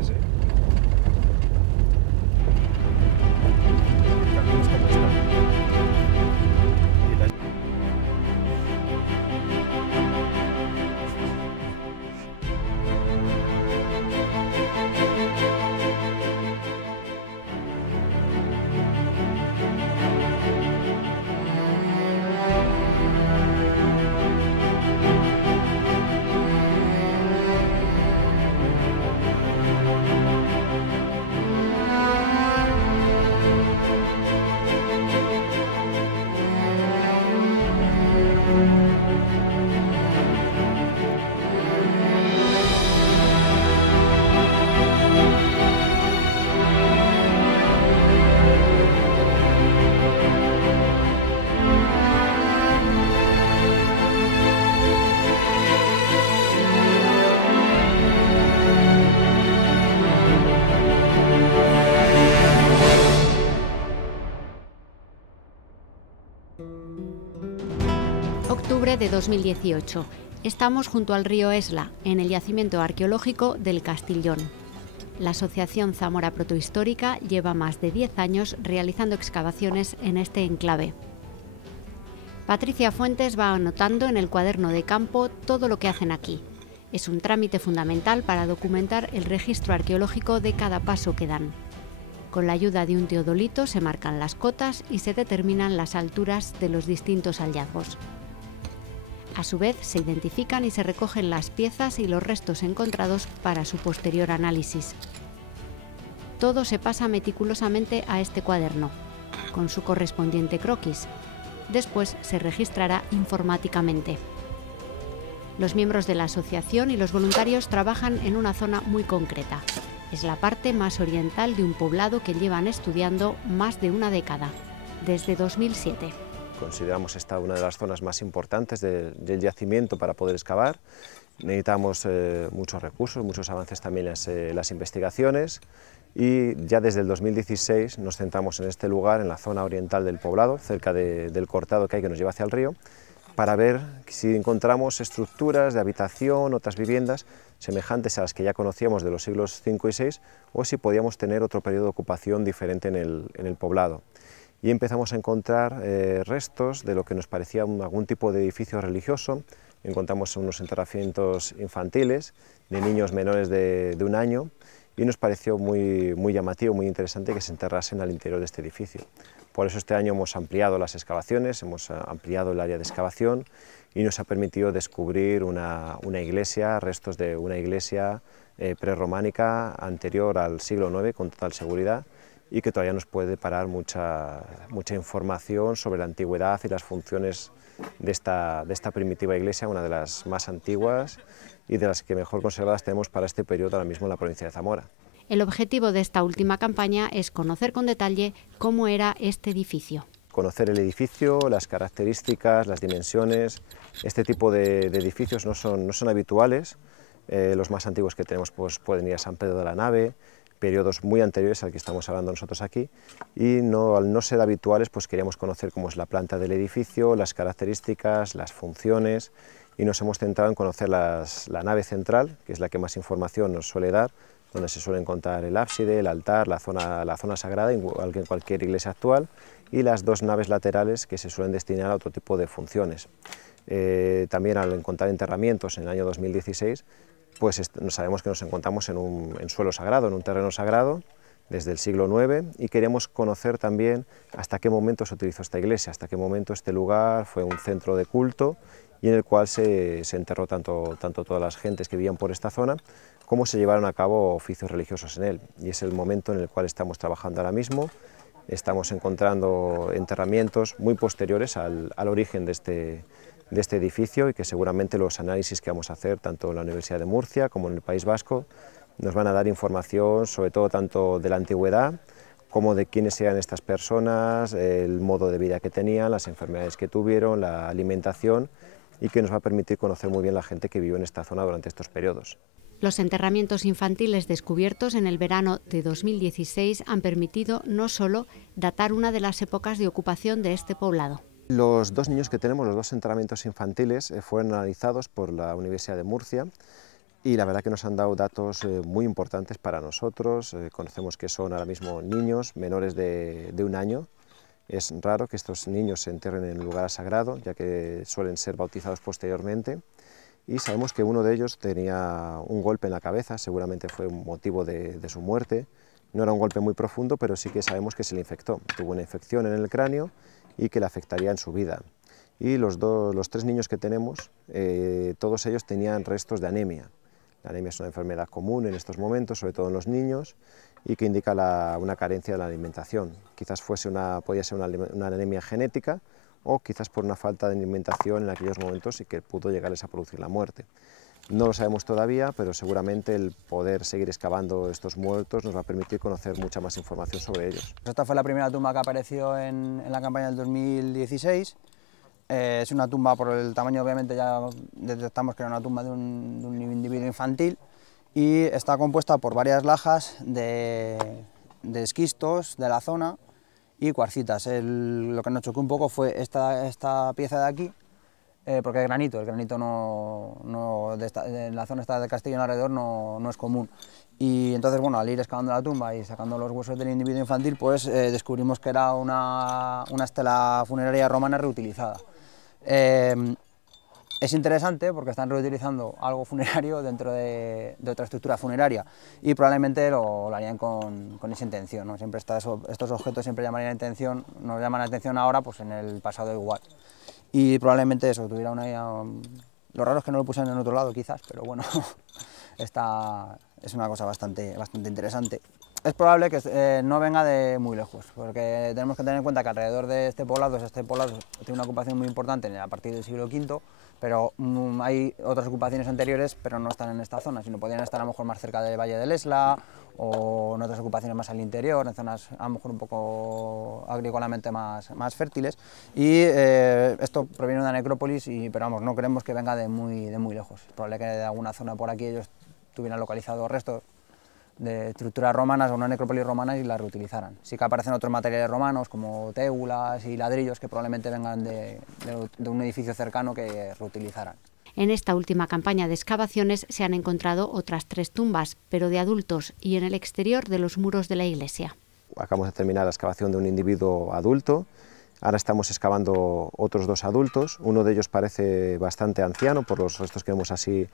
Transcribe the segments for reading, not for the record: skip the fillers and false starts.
Sí, sí. El camino es como está. Y la... Octubre de 2018. Estamos junto al río Esla, en el yacimiento arqueológico del Castillón. La Asociación Zamora Protohistórica lleva más de 10 años realizando excavaciones en este enclave. Patricia Fuentes va anotando en el cuaderno de campo todo lo que hacen aquí. Es un trámite fundamental para documentar el registro arqueológico de cada paso que dan. Con la ayuda de un teodolito se marcan las cotas y se determinan las alturas de los distintos hallazgos. A su vez, se identifican y se recogen las piezas y los restos encontrados para su posterior análisis. Todo se pasa meticulosamente a este cuaderno, con su correspondiente croquis. Después se registrará informáticamente. Los miembros de la asociación y los voluntarios trabajan en una zona muy concreta. Es la parte más oriental de un poblado que llevan estudiando más de una década, desde 2007. Consideramos esta una de las zonas más importantes del yacimiento para poder excavar. Necesitamos muchos recursos, muchos avances también en las investigaciones, y ya desde el 2016 nos centramos en este lugar, en la zona oriental del poblado, cerca del cortado que hay que nos lleva hacia el río, para ver si encontramos estructuras de habitación, otras viviendas semejantes a las que ya conocíamos de los siglos V y VI, o si podíamos tener otro periodo de ocupación diferente en el poblado. Y empezamos a encontrar restos de lo que nos parecía algún tipo de edificio religioso. Encontramos unos enterramientos infantiles de niños menores de 1 año, y nos pareció muy llamativo, muy interesante que se enterrasen al interior de este edificio. Por eso este año hemos ampliado las excavaciones, hemos ampliado el área de excavación y nos ha permitido descubrir una iglesia, restos de una iglesia prerrománica anterior al siglo IX con total seguridad, y que todavía nos puede parar mucha información sobre la antigüedad y las funciones de esta primitiva iglesia, una de las más antiguas y de las que mejor conservadas tenemos para este periodo ahora mismo en la provincia de Zamora. El objetivo de esta última campaña es conocer con detalle cómo era este edificio. Conocer el edificio, las características, las dimensiones. Este tipo de edificios no son habituales. Los más antiguos que tenemos pues, pueden ir a San Pedro de la Nave, periodos muy anteriores al que estamos hablando nosotros aquí, y al no ser habituales pues queríamos conocer cómo es la planta del edificio, las características, las funciones, y nos hemos centrado en conocer la nave central, que es la que más información nos suele dar, donde se suele encontrar el ábside, el altar, la zona sagrada, igual que en cualquier iglesia actual, y las 2 naves laterales que se suelen destinar a otro tipo de funciones. También al encontrar enterramientos en el año 2016, pues sabemos que nos encontramos en suelo sagrado, en un terreno sagrado, desde el siglo IX, y queremos conocer también hasta qué momento se utilizó esta iglesia, hasta qué momento este lugar fue un centro de culto y en el cual se enterró tanto todas las gentes que vivían por esta zona, como se llevaron a cabo oficios religiosos en él. Y es el momento en el cual estamos trabajando ahora mismo. Estamos encontrando enterramientos muy posteriores al origen de este edificio, y que seguramente los análisis que vamos a hacer tanto en la Universidad de Murcia como en el País Vasco nos van a dar información sobre todo tanto de la antigüedad como de quiénes eran estas personas, el modo de vida que tenían, las enfermedades que tuvieron, la alimentación, y que nos va a permitir conocer muy bien la gente que vivió en esta zona durante estos periodos. Los enterramientos infantiles descubiertos en el verano de 2016 han permitido no solo datar una de las épocas de ocupación de este poblado. Los 2 niños que tenemos, los 2 enterramientos infantiles, fueron analizados por la Universidad de Murcia, y la verdad que nos han dado datos muy importantes para nosotros. Conocemos que son ahora mismo niños menores de 1 año. Es raro que estos niños se entierren en un lugar sagrado, ya que suelen ser bautizados posteriormente, y sabemos que uno de ellos tenía un golpe en la cabeza, seguramente fue un motivo de su muerte. No era un golpe muy profundo, pero sí que sabemos que se le infectó, tuvo una infección en el cráneo y que le afectaría en su vida. Y los 3 niños que tenemos, todos ellos tenían restos de anemia. La anemia es una enfermedad común en estos momentos, sobre todo en los niños, y que indica una carencia de la alimentación. Quizás podía ser una anemia genética, o quizás por una falta de alimentación en aquellos momentos y que pudo llegarles a producir la muerte. No lo sabemos todavía, pero seguramente el poder seguir excavando estos muertos nos va a permitir conocer mucha más información sobre ellos. Esta fue la primera tumba que apareció en la campaña del 2016. Es una tumba, por el tamaño obviamente ya detectamos que era una tumba de un individuo infantil, y está compuesta por varias lajas de esquistos de la zona y cuarcitas. Lo que nos chocó un poco fue esta pieza de aquí, porque el granito en la zona esta de Castellón alrededor no es común. Y entonces, bueno, al ir excavando la tumba y sacando los huesos del individuo infantil, pues descubrimos que era una estela funeraria romana reutilizada. Es interesante porque están reutilizando algo funerario dentro de otra estructura funeraria, y probablemente lo harían con esa intención, ¿no? Siempre estos objetos siempre llamarían la atención, nos llaman la atención ahora, pues en el pasado igual. Y probablemente eso tuviera lo raro es que no lo pusieran en otro lado quizás, pero bueno, es una cosa bastante interesante. Es probable que no venga de muy lejos, porque tenemos que tener en cuenta que alrededor de este poblado tiene una ocupación muy importante a partir del siglo V, pero hay otras ocupaciones anteriores, pero no están en esta zona, sino podrían estar a lo mejor más cerca del Valle del Esla, o en otras ocupaciones más al interior, en zonas a lo mejor un poco agrícolamente más fértiles, y esto proviene de una necrópolis, pero vamos, no creemos que venga de muy lejos. Es probable que de alguna zona por aquí ellos tuvieran localizados restos de estructuras romanas o una necrópolis romana y las reutilizaran. Sí que aparecen otros materiales romanos como tégulas y ladrillos que probablemente vengan de un edificio cercano que reutilizaran. En esta última campaña de excavaciones se han encontrado otras 3 tumbas, pero de adultos, y en el exterior de los muros de la iglesia. Acabamos de terminar la excavación de un individuo adulto, ahora estamos excavando otros 2 adultos, uno de ellos parece bastante anciano por los restos que vemos así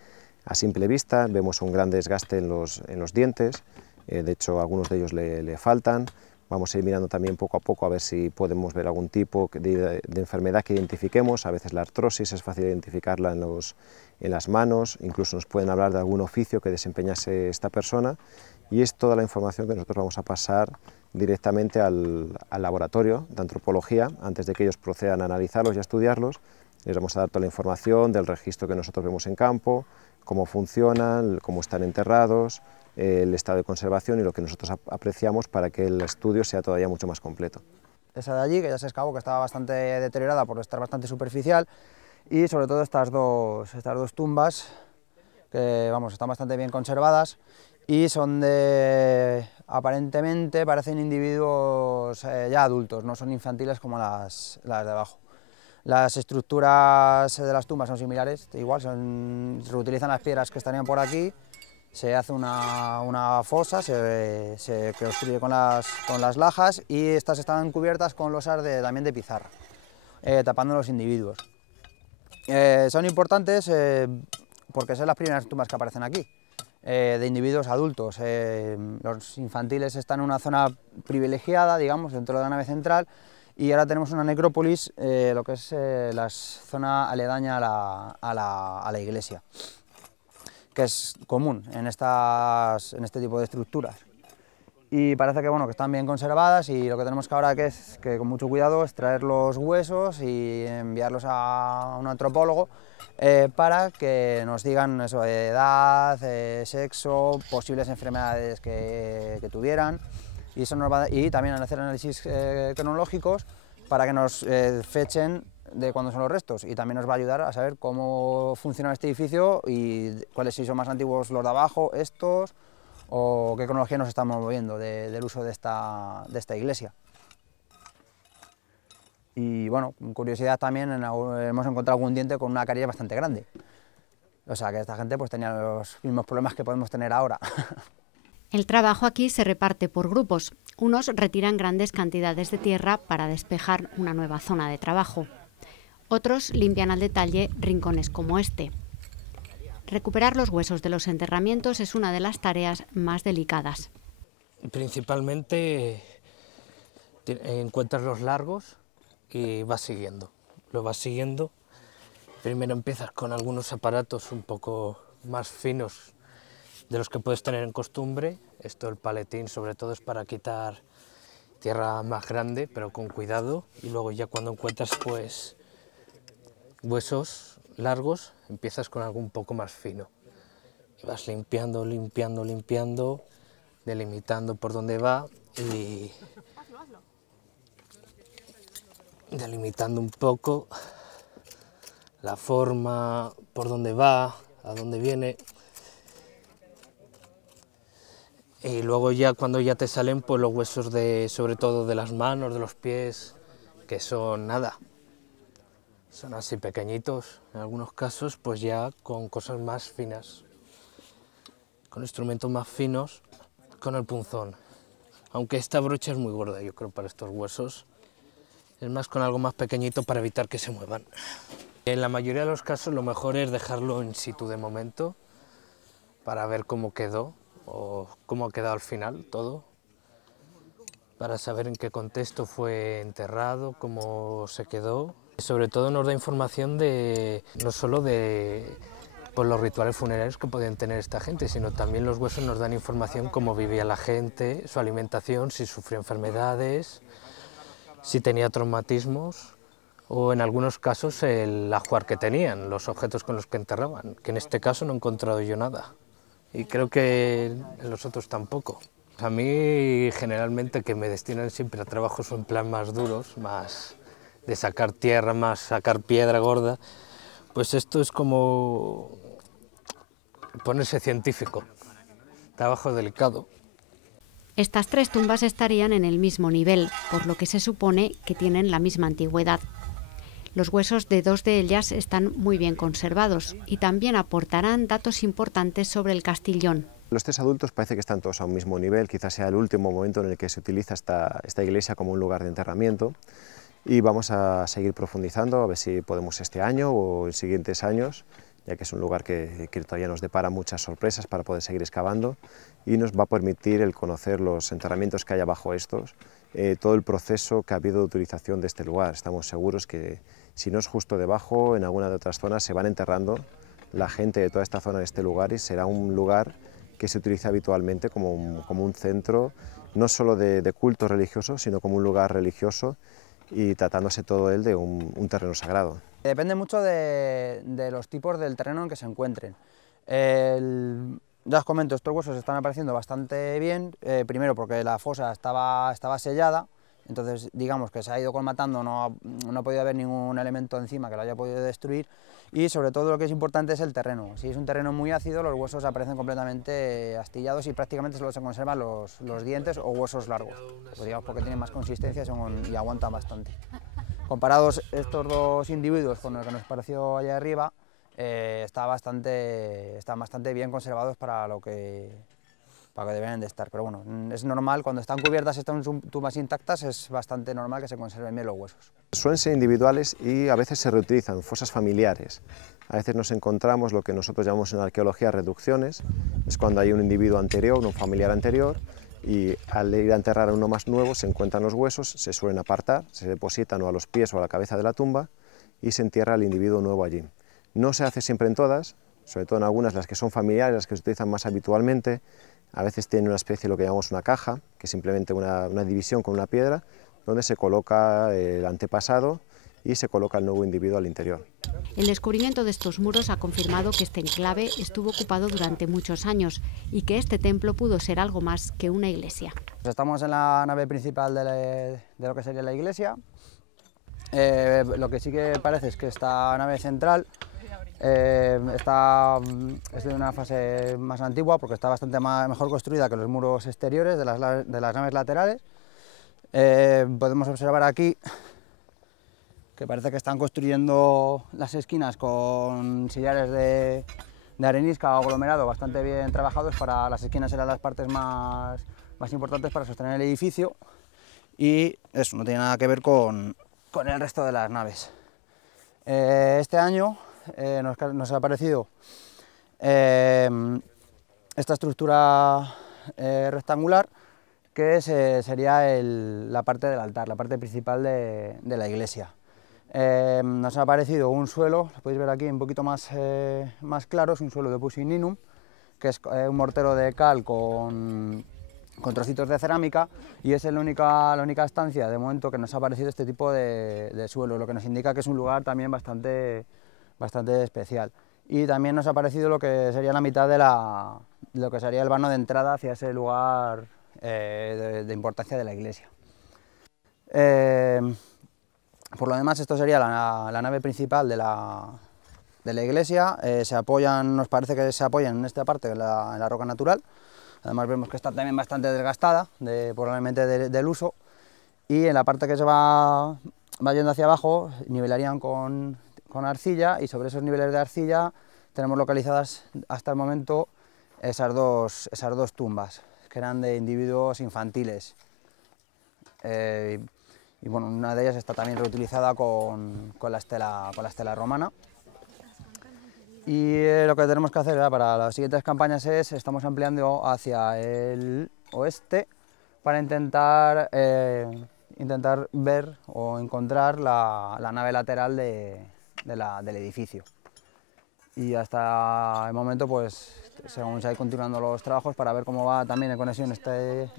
a simple vista, vemos un gran desgaste en los dientes, de hecho algunos de ellos le faltan. Vamos a ir mirando también poco a poco a ver si podemos ver algún tipo de enfermedad que identifiquemos. A veces la artrosis es fácil identificarla en las manos, incluso nos pueden hablar de algún oficio que desempeñase esta persona, y es toda la información que nosotros vamos a pasar directamente al laboratorio de antropología. Antes de que ellos procedan a analizarlos y a estudiarlos, les vamos a dar toda la información del registro que nosotros vemos en campo, cómo funcionan, cómo están enterrados, el estado de conservación y lo que nosotros apreciamos para que el estudio sea todavía mucho más completo. Esa de allí, que ya se excavó, que estaba bastante deteriorada por estar bastante superficial, y sobre todo estas dos tumbas, que vamos, están bastante bien conservadas y son aparentemente parecen individuos ya adultos, no son infantiles como las de abajo. Las estructuras de las tumbas son similares, igual, se reutilizan las piedras que estarían por aquí, se hace una fosa, se construye con las lajas, y estas están cubiertas con losas también de pizarra, tapando los individuos. Son importantes porque son las primeras tumbas que aparecen aquí, de individuos adultos. Los infantiles están en una zona privilegiada, digamos, dentro de la nave central, y ahora tenemos una necrópolis, lo que es la zona aledaña a la iglesia, que es común en este tipo de estructuras. Y parece que, bueno, que están bien conservadas, y lo que tenemos que ahora es que con mucho cuidado extraer los huesos y enviarlos a un antropólogo para que nos digan eso, edad, sexo, posibles enfermedades que tuvieran, y eso y también hacer análisis cronológicos para que nos fechen de cuándo son los restos, y también nos va a ayudar a saber cómo funciona este edificio y cuáles si son más antiguos los de abajo, estos, o qué cronología nos estamos moviendo del uso de esta iglesia. Y bueno, con curiosidad también hemos encontrado algún diente con una carilla bastante grande. O sea que esta gente pues tenía los mismos problemas que podemos tener ahora. El trabajo aquí se reparte por grupos. Unos retiran grandes cantidades de tierra para despejar una nueva zona de trabajo. Otros limpian al detalle rincones como este. Recuperar los huesos de los enterramientos es una de las tareas más delicadas. Principalmente encuentras los largos y vas siguiendo. Lo vas siguiendo. Primero empiezas con algunos aparatos un poco más finos de los que puedes tener en costumbre. Esto, el paletín, sobre todo es para quitar tierra más grande, pero con cuidado. Y luego ya cuando encuentras pues huesos largos, empiezas con algo un poco más fino. Y vas limpiando, limpiando, limpiando, delimitando por dónde va y delimitando un poco la forma, por dónde va, a dónde viene. Y luego ya cuando ya te salen pues los huesos sobre todo de las manos, de los pies, que son nada. Son así pequeñitos, en algunos casos pues ya con cosas más finas, con instrumentos más finos, con el punzón. Aunque esta brocha es muy gorda, yo creo, para estos huesos. Es más con algo más pequeñito para evitar que se muevan. En la mayoría de los casos lo mejor es dejarlo in situ de momento, para ver cómo quedó, o cómo ha quedado al final todo, para saber en qué contexto fue enterrado, cómo se quedó. Sobre todo nos da información no solo de pues, los rituales funerarios que podían tener esta gente, sino también los huesos nos dan información cómo vivía la gente, su alimentación, si sufrió enfermedades, si tenía traumatismos, o en algunos casos el ajuar que tenían, los objetos con los que enterraban, que en este caso no he encontrado yo nada, y creo que en los otros tampoco. A mí generalmente que me destinan siempre a trabajos en plan más duros, más de sacar tierra, más sacar piedra gorda, pues esto es como ponerse científico, trabajo delicado. Estas tres tumbas estarían en el mismo nivel, por lo que se supone que tienen la misma antigüedad. Los huesos de dos de ellas están muy bien conservados y también aportarán datos importantes sobre el Castillón. Los tres adultos parece que están todos a un mismo nivel, quizás sea el último momento en el que se utiliza esta iglesia como un lugar de enterramiento, y vamos a seguir profundizando, a ver si podemos este año o en siguientes años, ya que es un lugar que todavía nos depara muchas sorpresas para poder seguir excavando, y nos va a permitir el conocer los enterramientos que hay abajo estos, todo el proceso que ha habido de utilización de este lugar. Estamos seguros que si no es justo debajo, en alguna de otras zonas se van enterrando la gente de toda esta zona de este lugar, y será un lugar que se utiliza habitualmente como un centro, no solo de culto religioso, sino como un lugar religioso, y tratándose todo él de un terreno sagrado. Depende mucho de los tipos del terreno en que se encuentren. Ya os comento, estos huesos están apareciendo bastante bien, primero porque la fosa estaba sellada, entonces digamos que se ha ido colmatando, no ha podido haber ningún elemento encima que lo haya podido destruir, y sobre todo lo que es importante es el terreno. Si es un terreno muy ácido, los huesos aparecen completamente astillados y prácticamente solo se conservan los dientes o huesos largos, pues digamos porque tienen más consistencia y aguantan bastante. Comparados estos dos individuos con el que nos pareció allá arriba, están bastante bien conservados para lo que deben de estar, pero bueno, es normal, cuando están cubiertas, están tumbas intactas, es bastante normal que se conserven bien los huesos. Suelen ser individuales y a veces se reutilizan, fosas familiares. A veces nos encontramos lo que nosotros llamamos en arqueología reducciones, es cuando hay un individuo anterior, un familiar anterior, y al ir a enterrar a uno más nuevo se encuentran los huesos, se suelen apartar, se depositan o a los pies o a la cabeza de la tumba y se entierra al individuo nuevo allí. No se hace siempre en todas, sobre todo en algunas, las que son familiares, las que se utilizan más habitualmente. A veces tienen una especie de lo que llamamos una caja, que es simplemente una división con una piedra, donde se coloca el antepasado y se coloca el nuevo individuo al interior. El descubrimiento de estos muros ha confirmado que este enclave estuvo ocupado durante muchos años y que este templo pudo ser algo más que una iglesia. Estamos en la nave principal de lo que sería la iglesia. Lo que sí que parece es que esta nave central es de una fase más antigua, porque está bastante mejor construida que los muros exteriores de las naves laterales. Podemos observar aquí que parece que están construyendo las esquinas con sillares de arenisca o aglomerado bastante bien trabajados. Para las esquinas eran las partes más importantes para sostener el edificio, y eso no tiene nada que ver con el resto de las naves. Este año nos ha aparecido esta estructura rectangular, que sería la parte del altar, la parte principal de la iglesia. Nos ha aparecido un suelo, lo podéis ver aquí un poquito más claro, es un suelo de pusillanimum, que es un mortero de cal con trocitos de cerámica, y es la única estancia de momento que nos ha aparecido este tipo de suelo, lo que nos indica que es un lugar también bastante especial. Y también nos ha aparecido lo que sería la mitad de lo que sería el vano de entrada hacia ese lugar de importancia de la iglesia. Por lo demás, esto sería la nave principal de la iglesia. Nos parece que se apoyan en esta parte en la roca natural. Además vemos que está también bastante desgastada, probablemente del uso, y en la parte que se va yendo hacia abajo nivelarían con arcilla, y sobre esos niveles de arcilla tenemos localizadas hasta el momento esas dos tumbas, que eran de individuos infantiles. Y bueno, una de ellas está también reutilizada con la estela romana. Y lo que tenemos que hacer para las siguientes campañas estamos ampliando hacia el oeste para intentar ver o encontrar la nave lateral del edificio. Y hasta el momento, pues, según se va continuando los trabajos, para ver cómo va también en conexión este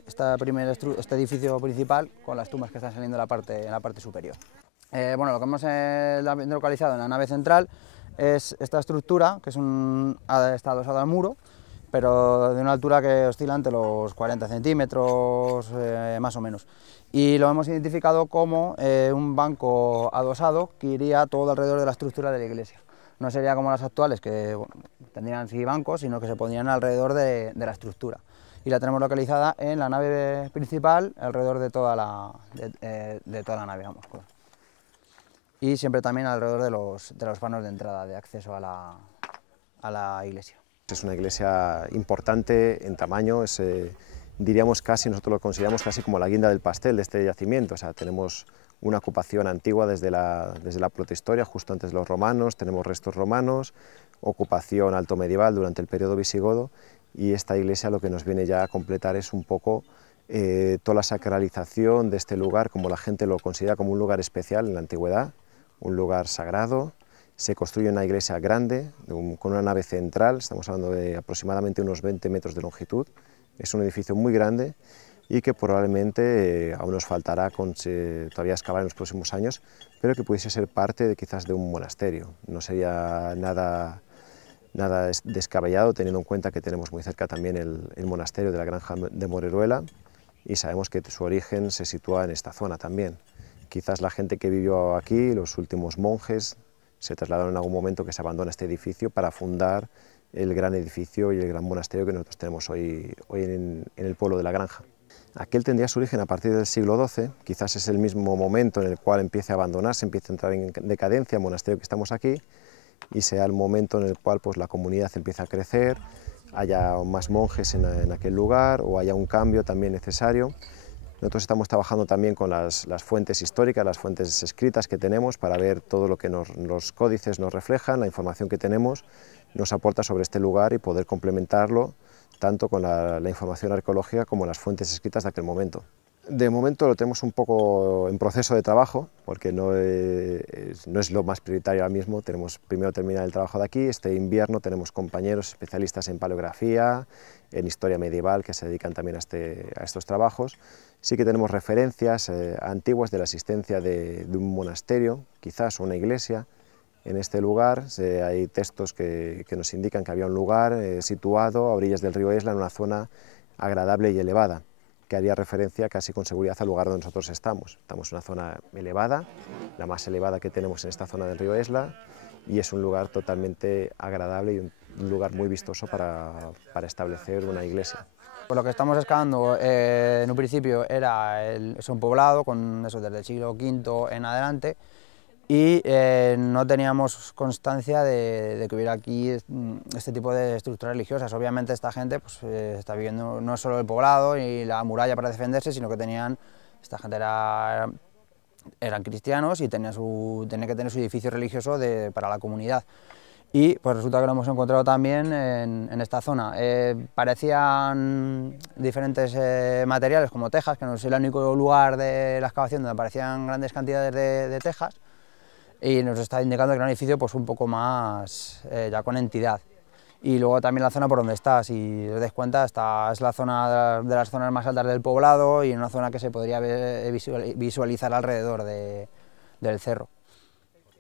edificio principal con las tumbas que están saliendo en la parte superior. Bueno, lo que hemos localizado en la nave central es esta estructura, que está adosada al muro, pero de una altura que oscila entre los 40 centímetros, más o menos. Y lo hemos identificado como un banco adosado que iría todo alrededor de la estructura de la iglesia. No sería como las actuales, que tendrían sí bancos, sino que se pondrían alrededor de la estructura. Y la tenemos localizada en la nave principal, alrededor de toda la nave, vamos. Y siempre también alrededor de los vanos de entrada, de acceso a la iglesia. Es una iglesia importante en tamaño, diríamos casi, nosotros lo consideramos casi como la guinda del pastel de este yacimiento. O sea, tenemos una ocupación antigua desde la protohistoria, justo antes de los romanos, tenemos restos romanos, ocupación alto medieval durante el periodo visigodo, y esta iglesia lo que nos viene ya a completar es un poco toda la sacralización de este lugar, como la gente lo considera como un lugar especial en la antigüedad, un lugar sagrado. Se construye una iglesia grande, con una nave central, estamos hablando de aproximadamente unos 20 metros de longitud. Es un edificio muy grande y que probablemente aún nos faltará todavía excavar en los próximos años, pero que pudiese ser parte quizás de un monasterio. No sería nada descabellado, teniendo en cuenta que tenemos muy cerca también el monasterio de la Granja de Moreruela, y sabemos que su origen se sitúa en esta zona también. Quizás la gente que vivió aquí, los últimos monjes, se trasladaron en algún momento que se abandona este edificio para fundar el gran edificio y el gran monasterio que nosotros tenemos hoy en el pueblo de la Granja. Aquel tendría su origen a partir del siglo XII, quizás es el mismo momento en el cual empieza a abandonarse, empieza a entrar en decadencia el monasterio que estamos aquí, y sea el momento en el cual pues, la comunidad empieza a crecer, haya más monjes en aquel lugar, o haya un cambio también necesario. Nosotros estamos trabajando también con las fuentes históricas, las fuentes escritas que tenemos, para ver todo lo que los códices nos reflejan, la información que tenemos nos aporta sobre este lugar, y poder complementarlo tanto con la información arqueológica como las fuentes escritas de aquel momento. De momento lo tenemos un poco en proceso de trabajo, porque no es lo más prioritario ahora mismo. Tenemos primero terminar el trabajo de aquí. Este invierno tenemos compañeros especialistas en paleografía, en historia medieval, que se dedican también a estos trabajos. Sí que tenemos referencias antiguas de la existencia de un monasterio, quizás una iglesia, en este lugar. Hay textos que nos indican que había un lugar situado a orillas del río Esla, en una zona agradable y elevada, que haría referencia casi con seguridad al lugar donde nosotros estamos. Estamos en una zona elevada, la más elevada que tenemos en esta zona del río Esla, y es un lugar totalmente agradable y un lugar muy vistoso para establecer una iglesia. Pues lo que estamos excavando en un principio es un poblado, con eso desde el siglo V en adelante, y no teníamos constancia de que hubiera aquí este tipo de estructuras religiosas. Obviamente esta gente pues, está viviendo no solo el poblado y la muralla para defenderse, sino que esta gente eran cristianos y tenían que tener su edificio religioso para la comunidad. Y pues resulta que lo hemos encontrado también en esta zona. Parecían diferentes materiales como tejas, que no es el único lugar de la excavación donde aparecían grandes cantidades de tejas, y nos está indicando que era un edificio pues, un poco más ya con entidad. Y luego también la zona por donde está, si os dais cuenta, esta es la zona de las zonas más altas del poblado y una zona que se podría visualizar alrededor del cerro.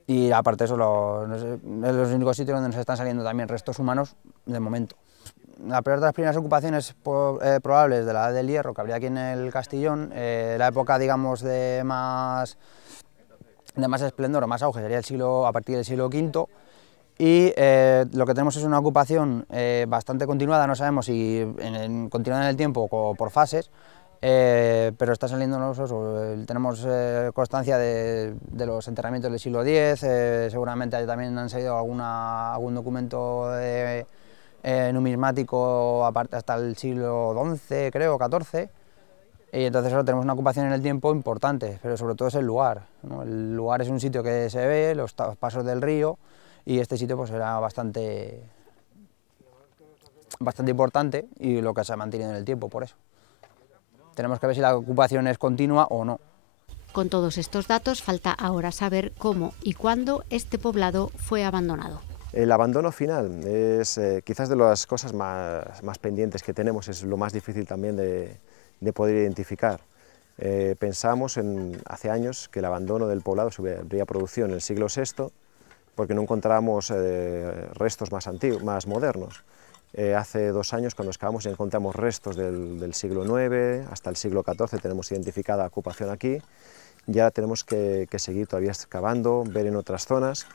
Y aparte eso, es los únicos sitios donde nos están saliendo también restos humanos de momento. La peor de las primeras ocupaciones probables de la Edad del Hierro que habría aquí en el Castellón, la época digamos de más esplendor o más auge sería a partir del siglo V, y lo que tenemos es una ocupación bastante continuada, no sabemos si continúa en el tiempo o por fases, pero está saliendo tenemos constancia de los enterramientos del siglo X, seguramente también han salido algún documento numismático aparte hasta el siglo XI, creo, XIV, y entonces ahora tenemos una ocupación en el tiempo importante, pero sobre todo es el lugar, ¿no? El lugar es un sitio que se ve, los pasos del río, y este sitio pues era bastante importante y lo que se ha mantenido en el tiempo por eso. Tenemos que ver si la ocupación es continua o no. Con todos estos datos falta ahora saber cómo y cuándo este poblado fue abandonado. El abandono final es quizás de las cosas más pendientes que tenemos, es lo más difícil también de poder identificar. Pensamos hace años que el abandono del poblado se habría producido en el siglo VI, porque no encontrábamos restos más modernos. Hace 2 años, cuando excavamos, ya encontramos restos del siglo IX, hasta el siglo XIV tenemos identificada ocupación aquí, ya tenemos que seguir todavía excavando, ver en otras zonas,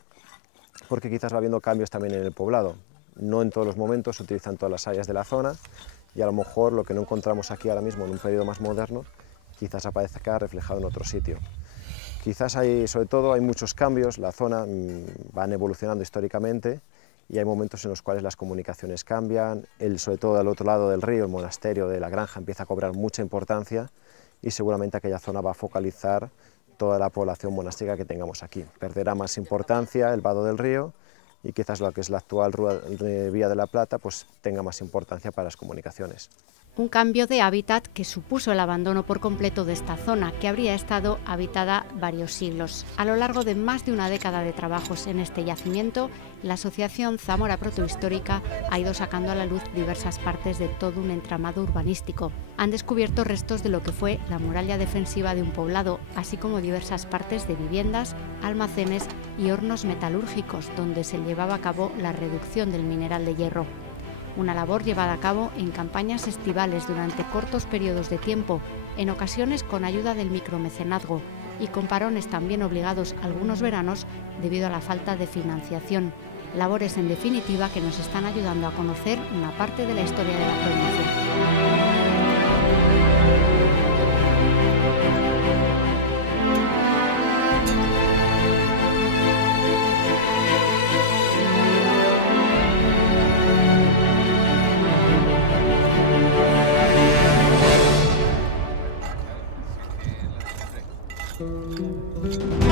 porque quizás va habiendo cambios también en el poblado. No en todos los momentos se utilizan todas las áreas de la zona, y a lo mejor lo que no encontramos aquí ahora mismo en un periodo más moderno, quizás aparezca reflejado en otro sitio. Quizás sobre todo hay muchos cambios, la zona van evolucionando históricamente, y hay momentos en los cuales las comunicaciones cambian, sobre todo al otro lado del río, el monasterio de la Granja empieza a cobrar mucha importancia, y seguramente aquella zona va a focalizar toda la población monástica que tengamos aquí. Perderá más importancia el vado del río, y quizás lo que es la actual Vía de la Plata pues tenga más importancia para las comunicaciones. Un cambio de hábitat que supuso el abandono por completo de esta zona, que habría estado habitada varios siglos. A lo largo de más de una década de trabajos en este yacimiento, la Asociación Zamora Protohistórica ha ido sacando a la luz diversas partes de todo un entramado urbanístico. Han descubierto restos de lo que fue la muralla defensiva de un poblado, así como diversas partes de viviendas, almacenes y hornos metalúrgicos, donde se llevaba a cabo la reducción del mineral de hierro. Una labor llevada a cabo en campañas estivales durante cortos periodos de tiempo, en ocasiones con ayuda del micromecenazgo y con parones también obligados algunos veranos debido a la falta de financiación. Labores en definitiva que nos están ayudando a conocer una parte de la historia de la provincia. Thank you.